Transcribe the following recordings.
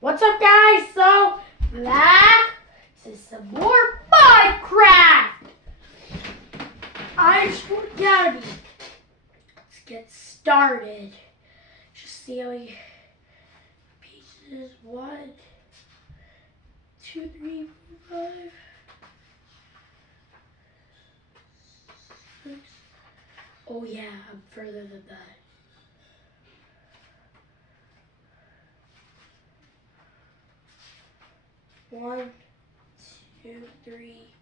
What's up, guys? So, back to some more Minecraft! I'm Sport Academy. Let's get started. Just see how many pieces. 1, 2, 3, 4, 5, 6. Oh yeah, I'm further than that. One, 2, 3,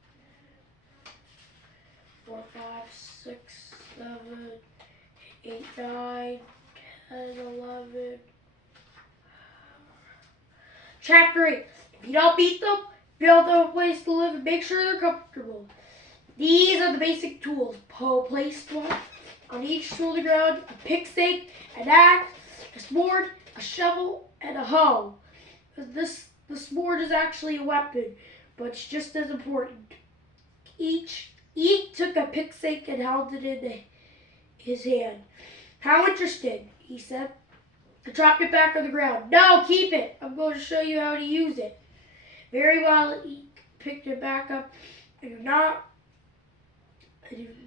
4, 5, 6, 7, 8, 9, 10, 11. Chapter 8. If you don't beat them, build them a place to live and make sure they're comfortable. These are the basic tools. Poe placed one on each tool on the ground: a pick stake, an axe, a sword, a shovel, and a hoe. The sword is actually a weapon, but it's just as important. Each took a pick stake and held it in his hand. How interesting, he said. I dropped it back on the ground. No, keep it. I'm going to show you how to use it. Very well, he picked it back up. I do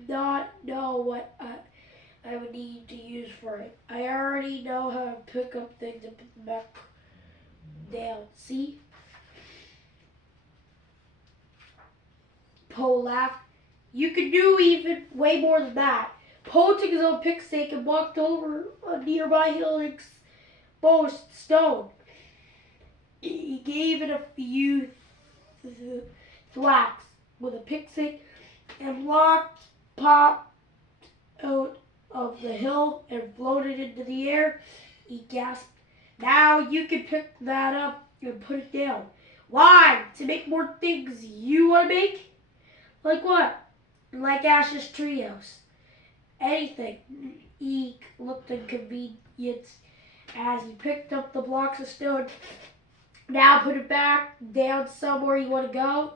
not know what I would need to use for it. I already know how to pick up things and put them back down. See? Poe laughed. You can do even way more than that. Poe took his own pick stake and walked over a nearby hill and exposed stone. He gave it a few thwacks with a pick stake, and blocks popped out of the hill and floated into the air. He gasped. Now you can pick that up and put it down. Why? To make more things you want to make? Like what? Like Ash's Trios. Anything. Eek looked inconvenient as he picked up the blocks of stone. Now put it back down somewhere you want to go.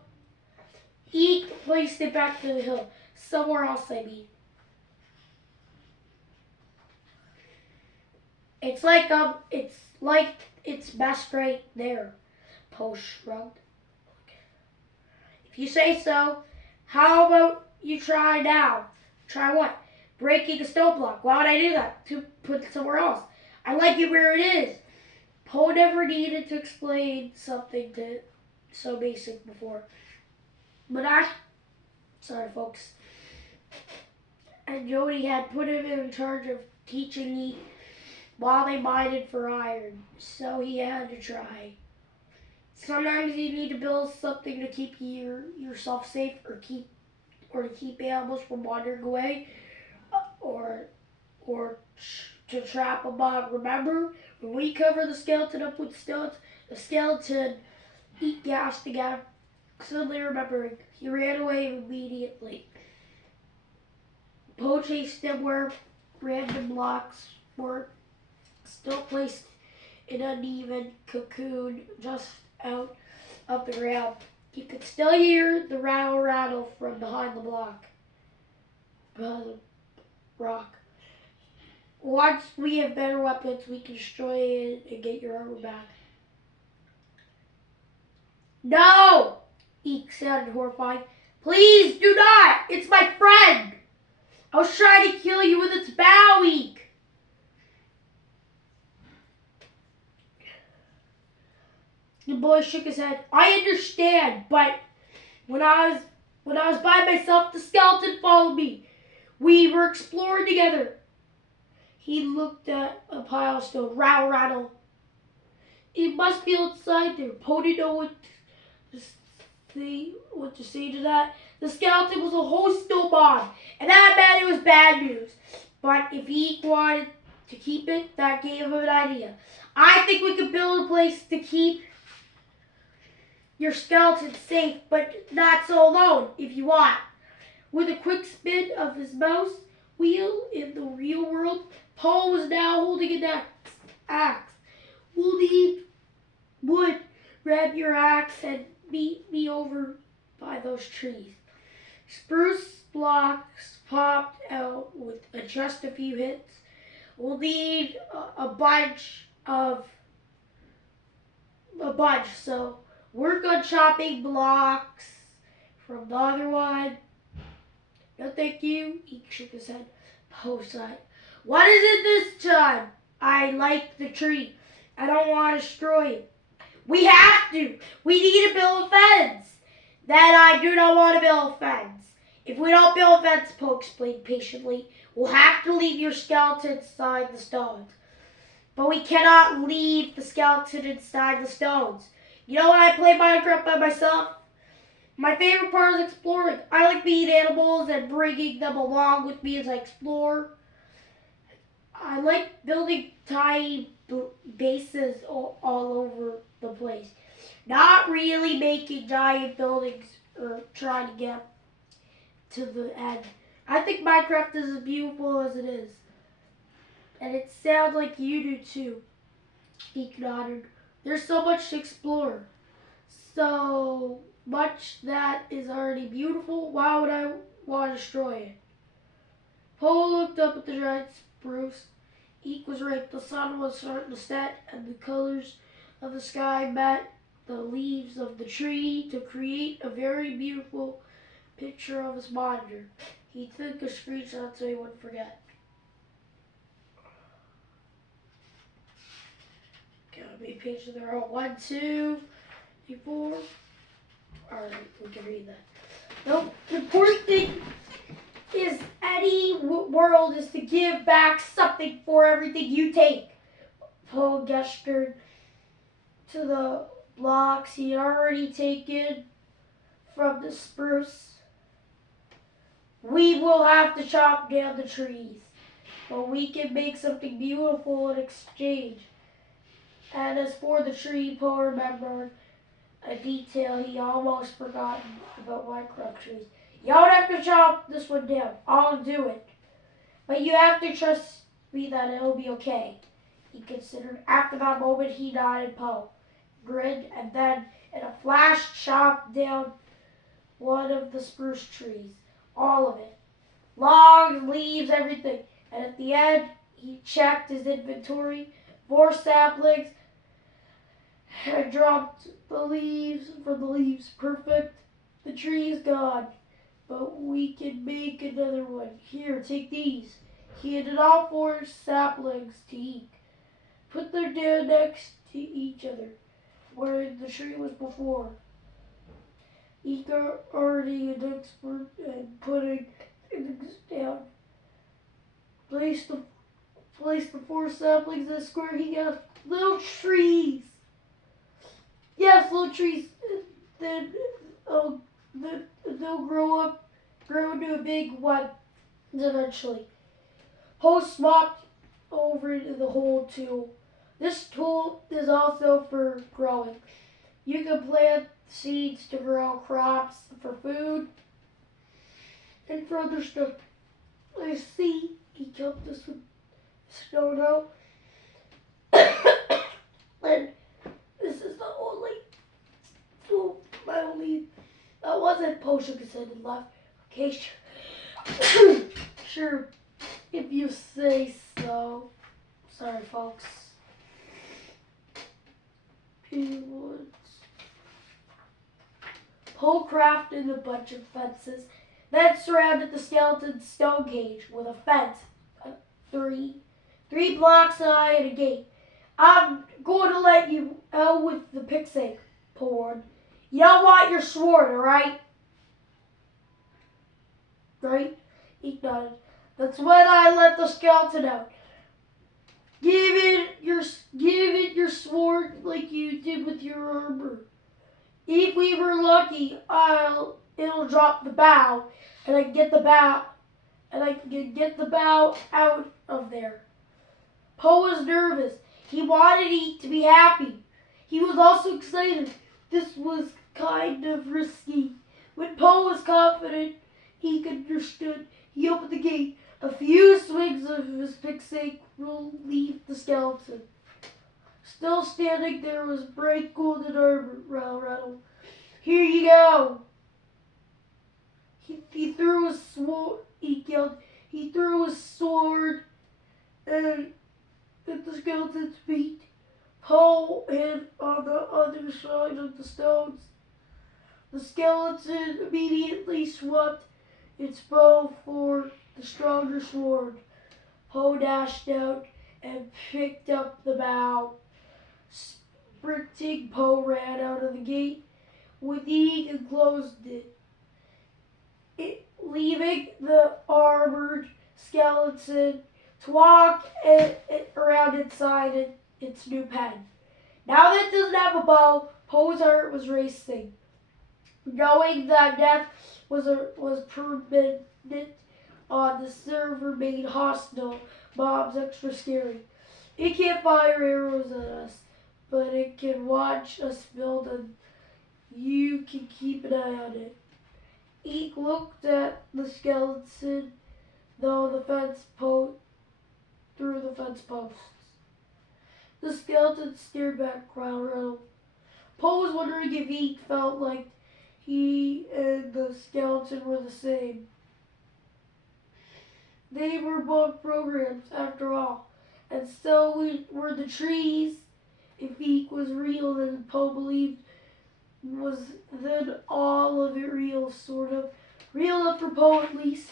Eek placed it back to the hill. Somewhere else, I mean. It's like it's best right there. Poe shrugged. If you say so, how about you try now? Try what? Breaking a stone block. Why would I do that? To put it somewhere else. I like it where it is. Poe never needed to explain something so basic before. But sorry folks, and Jody had put him in charge of teaching me while they mined for iron, so he had to try. Sometimes you need to build something to keep yourself safe, or to keep animals from wandering away, or to trap a mob. Remember, when we cover the skeleton up with stones, the skeleton gasped again, suddenly remembering. He ran away immediately. Poe chased him where random blocks were still placed in an uneven cocoon just out of the ground. He could still hear the rattle from behind the rock. Once we have better weapons, we can destroy it and get your armor back. No! Eek sounded horrified. Please do not! It's my friend! I was trying to kill you with its bow, Eek! The boy shook his head. I understand, but when I was by myself, the skeleton followed me. We were exploring together. He looked at a pile of stone. Rattle. It must be outside there. Poe didn't know what to say to that. The skeleton was a host still mob, and that meant it was bad news. But if he wanted to keep it, that gave him an idea. I think we could build a place to keep your skeleton safe, but not so alone, if you want. With a quick spin of his mouse wheel in the real world, Poe was now holding an axe. We'll need wood. Grab your axe and meet me over by those trees. Spruce blocks popped out with just a few hits. We'll need a bunch of bunch, so work on chopping blocks from the other one. No, thank you. He shook his head. Poe sighed. What is it this time? I like the tree. I don't want to destroy it. We have to. We need to build a fence. Then I do not want to build a fence. If we don't build a fence, Poe explained patiently, we'll have to leave your skeleton inside the stones. But we cannot leave the skeleton inside the stones. You know when I play Minecraft by myself? My favorite part is exploring. I like meeting animals and bringing them along with me as I explore. I like building tiny bases all over the place. Not really making giant buildings or trying to get to the end. I think Minecraft is as beautiful as it is. And it sounds like you do too. He nodded. There's so much to explore. So much that is already beautiful. Why would I want to destroy it? Poe looked up at the giant spruce. Eek was right. The sun was starting to set, and the colors of the sky met the leaves of the tree to create a very beautiful picture of his monitor. He took a screenshot so he wouldn't forget. Okay, how many pages there are? 1, 2, 3, 4. Alright, we can read that. The important thing is any world is to give back something for everything you take. Poe gestured to the blocks he had already taken from the spruce. We will have to chop down the trees, but we can make something beautiful in exchange. And as for the tree, Poe remembered a detail he almost forgotten about Minecraft trees. You don't have to chop this one down. I'll do it. But you have to trust me that it'll be okay. He considered. After that moment, he nodded. Poe grinned, and then, in a flash, chopped down one of the spruce trees. All of it. Logs, leaves, everything. And at the end, he checked his inventory. 4 saplings. I dropped the leaves for the leaves. Perfect. The tree is gone. But we can make another one. Here, take these. He handed all 4 saplings to Eek. Put them down next to each other, where the tree was before. Eek already an expert at putting things down. Place the 4 saplings in a square. He got little trees. Yes, little trees. Then they'll grow into a big one eventually. Poe swapped over to the hole tool. This tool is also for growing. You can plant seeds to grow crops for food and for other stuff. I see. He kept this with stone out. And this is the only tool, my only. That wasn't Poe shook his head and left. Okay, sure. Sure, if you say so. Sorry, folks. Poe crafted a bunch of fences, then surrounded the skeleton stone cage with a fence, 3 blocks high and a gate. I'm going to let you out with the picksake, Poe warned. You don't want your sword, alright? Right? He nodded. That's when I let the skeleton out. Give it your sword like you did with your armor. If we were lucky, it'll drop the bow, and I can get the bow out of there. Poe was nervous. He wanted Eek to be happy. He was also excited. This was kind of risky. When Poe was confident, Eek understood. He opened the gate. A few swings of his picksake relieved the skeleton. Still standing there was bright golden armor. Rattle. Here you go. He threw his sword. He yelled. He threw his sword at the skeleton's feet. Poe hid on the other side of the stones. The skeleton immediately swept its bow for the stronger sword. Poe dashed out and picked up the bow. Sprinting, Poe ran out of the gate with Eeg and closed it, leaving the armored skeleton to walk around inside its new pen. Now that it doesn't have a bow, Poe's heart was racing. Knowing that death was permanent on the server made hostile mobs extra scary. It can't fire arrows at us, but it can watch us build and you can keep an eye on it. Eek looked at the skeleton through the fence posts. The skeleton stared back around him. Poe was wondering if Eek felt like he and the skeleton were the same. They were both programs, after all, and so were the trees. If Eek was real, then Poe believed was then all of it real, sort of. Real enough for Poe, at least.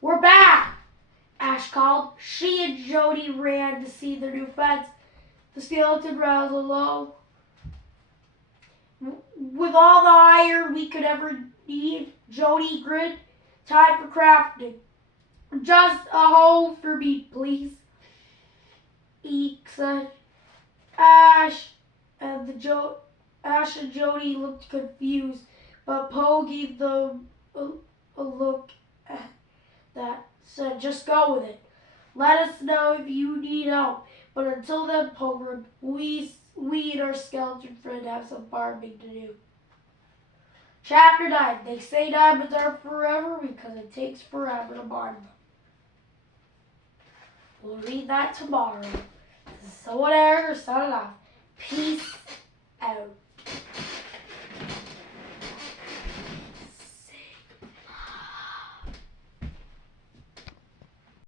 "We're back!" Ash called. She and Jody ran to see their new fence. The skeleton roused low. "With all the iron we could ever need," Jody grinned. "Time for crafting." "Just a hoe for me, please," Eek said. Ash and Jody looked confused, but Poe gave them a look that said, "Just go with it. Let us know if you need help. But until then, Pilgrim, we and our skeleton friend have some farming to do." Chapter 9. They say diamonds are forever because it takes forever to mine them. We'll read that tomorrow. This is Owen signing off. Peace out.